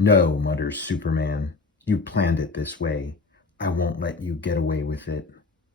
"No," mutters Superman. "You planned it this way. I won't let you get away with it."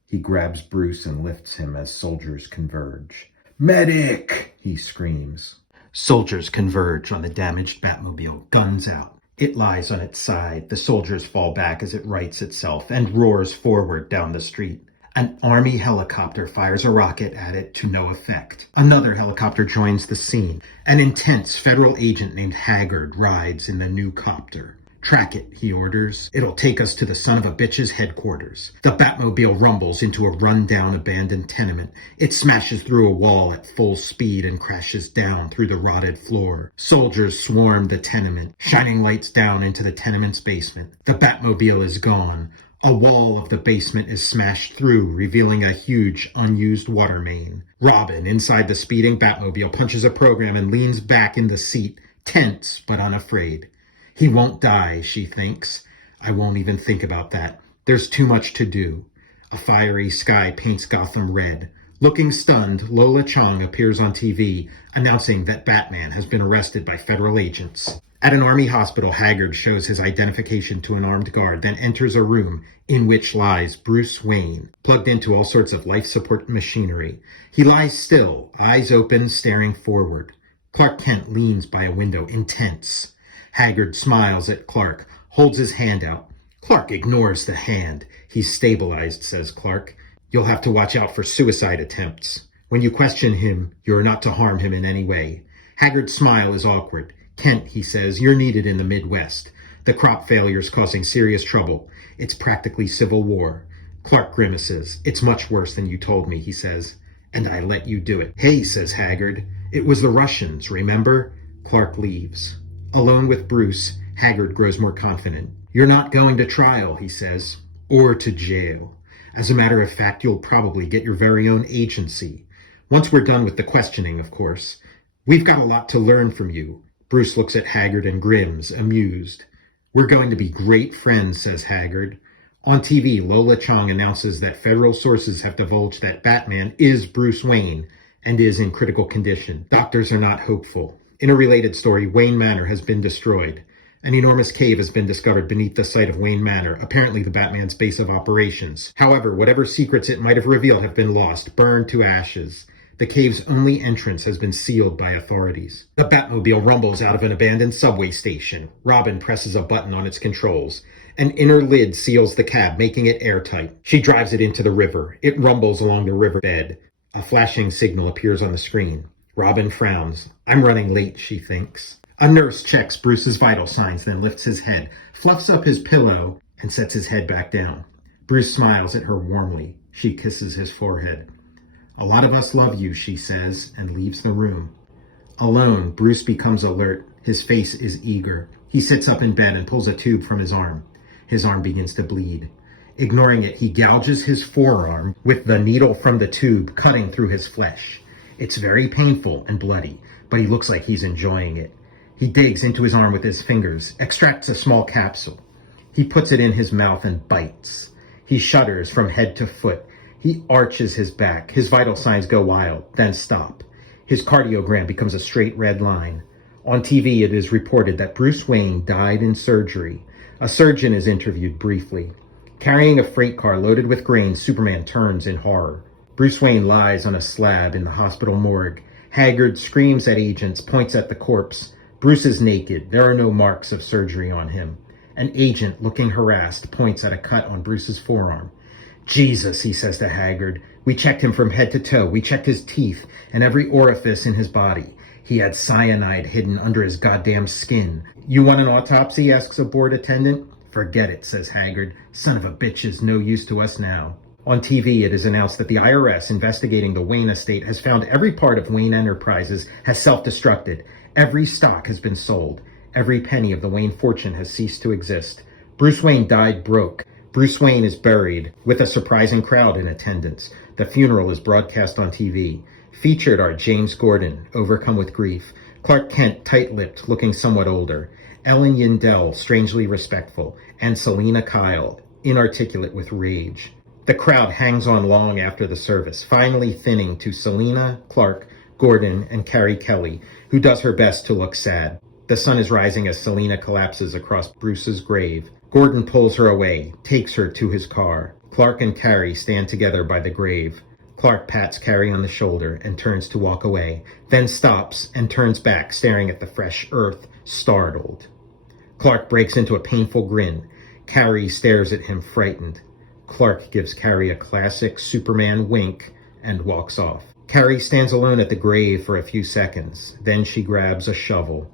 He grabs Bruce and lifts him as soldiers converge. "Medic!" he screams. Soldiers converge on the damaged Batmobile, guns out. It lies on its side. The soldiers fall back as it rights itself and roars forward down the street. An army helicopter fires a rocket at it to no effect. Another helicopter joins the scene. An intense federal agent named Haggard rides in the new copter. "Track it," he orders. "It'll take us to the son of a bitch's headquarters." The Batmobile rumbles into a run-down abandoned tenement. It smashes through a wall at full speed and crashes down through the rotted floor. Soldiers swarm the tenement, shining lights down into the tenement's basement. The Batmobile is gone. A wall of the basement is smashed through, revealing a huge, unused water main. Robin, inside the speeding Batmobile, punches a program and leans back in the seat, tense but unafraid. He won't die, she thinks. I won't even think about that. There's too much to do. A fiery sky paints Gotham red. Looking stunned, Lola Chong appears on TV, announcing that Batman has been arrested by federal agents. At an army hospital, Haggard shows his identification to an armed guard, then enters a room in which lies Bruce Wayne, plugged into all sorts of life support machinery. He lies still, eyes open, staring forward. Clark Kent leans by a window, intense. Haggard smiles at Clark, holds his hand out. Clark ignores the hand. "He's stabilized," says Clark. "You'll have to watch out for suicide attempts. When you question him, you're not to harm him in any way." Haggard's smile is awkward. "Kent," he says, "you're needed in the Midwest. The crop failure's causing serious trouble. It's practically civil war." Clark grimaces. "It's much worse than you told me," he says. "And I let you do it." "Hey," says Haggard. "It was the Russians, remember?" Clark leaves. Alone with Bruce, Haggard grows more confident. "You're not going to trial," he says, "or to jail. As a matter of fact, you'll probably get your very own agency. Once we're done with the questioning, of course. We've got a lot to learn from you." Bruce looks at Haggard and grins, amused. "We're going to be great friends," says Haggard. On TV, Lola Chong announces that federal sources have divulged that Batman is Bruce Wayne and is in critical condition. Doctors are not hopeful. In a related story, Wayne Manor has been destroyed. An enormous cave has been discovered beneath the site of Wayne Manor, apparently the Batman's base of operations. However, whatever secrets it might have revealed have been lost, burned to ashes. The cave's only entrance has been sealed by authorities. The Batmobile rumbles out of an abandoned subway station. Robin presses a button on its controls. An inner lid seals the cab, making it airtight. She drives it into the river. It rumbles along the riverbed. A flashing signal appears on the screen. Robin frowns. "I'm running late," she thinks. A nurse checks Bruce's vital signs, then lifts his head, fluffs up his pillow, and sets his head back down. Bruce smiles at her warmly. She kisses his forehead. "A lot of us love you," she says, and leaves the room. Alone, Bruce becomes alert. His face is eager. He sits up in bed and pulls a tube from his arm. His arm begins to bleed. Ignoring it, he gouges his forearm with the needle from the tube, cutting through his flesh. It's very painful and bloody, but he looks like he's enjoying it. He digs into his arm with his fingers, extracts a small capsule. He puts it in his mouth and bites. He shudders from head to foot. He arches his back. His vital signs go wild, then stop. His cardiogram becomes a straight red line. On TV, it is reported that Bruce Wayne died in surgery. A surgeon is interviewed briefly. Carrying a freight car loaded with grain, Superman turns in horror. Bruce Wayne lies on a slab in the hospital morgue. Haggard screams at agents, points at the corpse. Bruce is naked. There are no marks of surgery on him. An agent, looking harassed, points at a cut on Bruce's forearm. "Jesus," he says to Haggard. "We checked him from head to toe. We checked his teeth and every orifice in his body. He had cyanide hidden under his goddamn skin." "You want an autopsy?" asks a board attendant. "Forget it," says Haggard. "Son of a bitch is no use to us now." On TV, it is announced that the IRS investigating the Wayne estate has found every part of Wayne Enterprises has self-destructed. Every stock has been sold. Every penny of the Wayne fortune has ceased to exist. Bruce Wayne died broke. Bruce Wayne is buried, with a surprising crowd in attendance. The funeral is broadcast on TV. Featured are James Gordon, overcome with grief, Clark Kent, tight-lipped, looking somewhat older, Ellen Yindel, strangely respectful, and Selina Kyle, inarticulate with rage. The crowd hangs on long after the service, finally thinning to Selina, Clark, Gordon, and Carrie Kelly, who does her best to look sad. The sun is rising as Selena collapses across Bruce's grave. Gordon pulls her away, takes her to his car. Clark and Carrie stand together by the grave. Clark pats Carrie on the shoulder and turns to walk away, then stops and turns back, staring at the fresh earth, startled. Clark breaks into a painful grin. Carrie stares at him, frightened. Clark gives Carrie a classic Superman wink and walks off. Carrie stands alone at the grave for a few seconds. Then she grabs a shovel.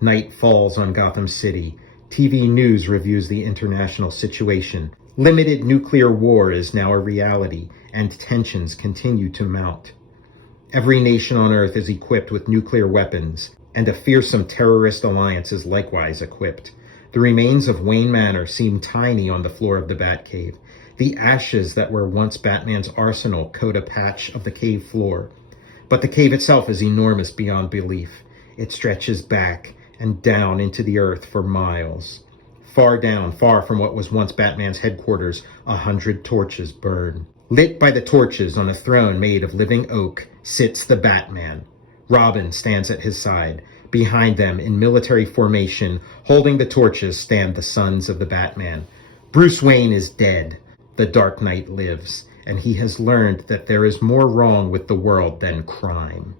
Night falls on Gotham City. TV news reviews the international situation. Limited nuclear war is now a reality, and tensions continue to mount. Every nation on Earth is equipped with nuclear weapons, and a fearsome terrorist alliance is likewise equipped. The remains of Wayne Manor seem tiny on the floor of the Batcave. The ashes that were once Batman's arsenal coat a patch of the cave floor. But the cave itself is enormous beyond belief. It stretches back and down into the earth for miles. Far down, far from what was once Batman's headquarters, 100 torches burn. Lit by the torches on a throne made of living oak sits the Batman. Robin stands at his side. Behind them, in military formation, holding the torches, stand the sons of the Batman. Bruce Wayne is dead. The Dark Knight lives, and he has learned that there is more wrong with the world than crime.